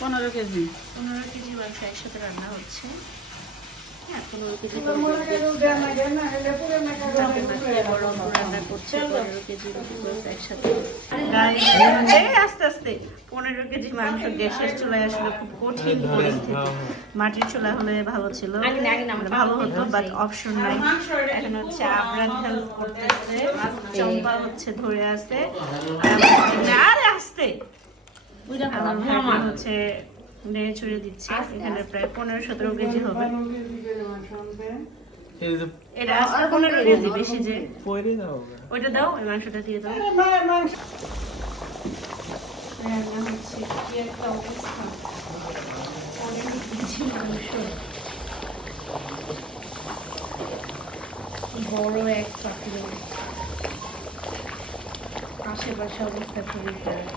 15 KG. 15 KG মাংস একসাথে রান্না হচ্ছে। হ্যাঁ, 15 কেজি রান্না করছে। 15 কেজি একসাথে। আস্তে আস্তে 15 কেজি মাংস গ্যাসের চুলায় আসলে খুব কঠিন পরিস্থিতি। মাটির চুলা হলে ভালো ছিল, ভালো হতো, বাট অপশন নাই। এখন হচ্ছে আবরাম হেল্প করতেছে, চম্পা হচ্ছে ধরে আছে, আর আস্তে আমার ভাই হচ্ছে নেড়ে ছড়িয়ে দিচ্ছে। এখানে প্রায় 15-17 কেজি হবে। এটা আজকে 15 কেজি বেশি যে। ওইটা দাও, ওই মাংসটা দিয়ে দাও। রান্না হচ্ছে কি একটা অবস্থা। 15 কেজি মাংস, বড় এক পাত্রে। আশেপাশে অবস্থা খুবই খারাপ।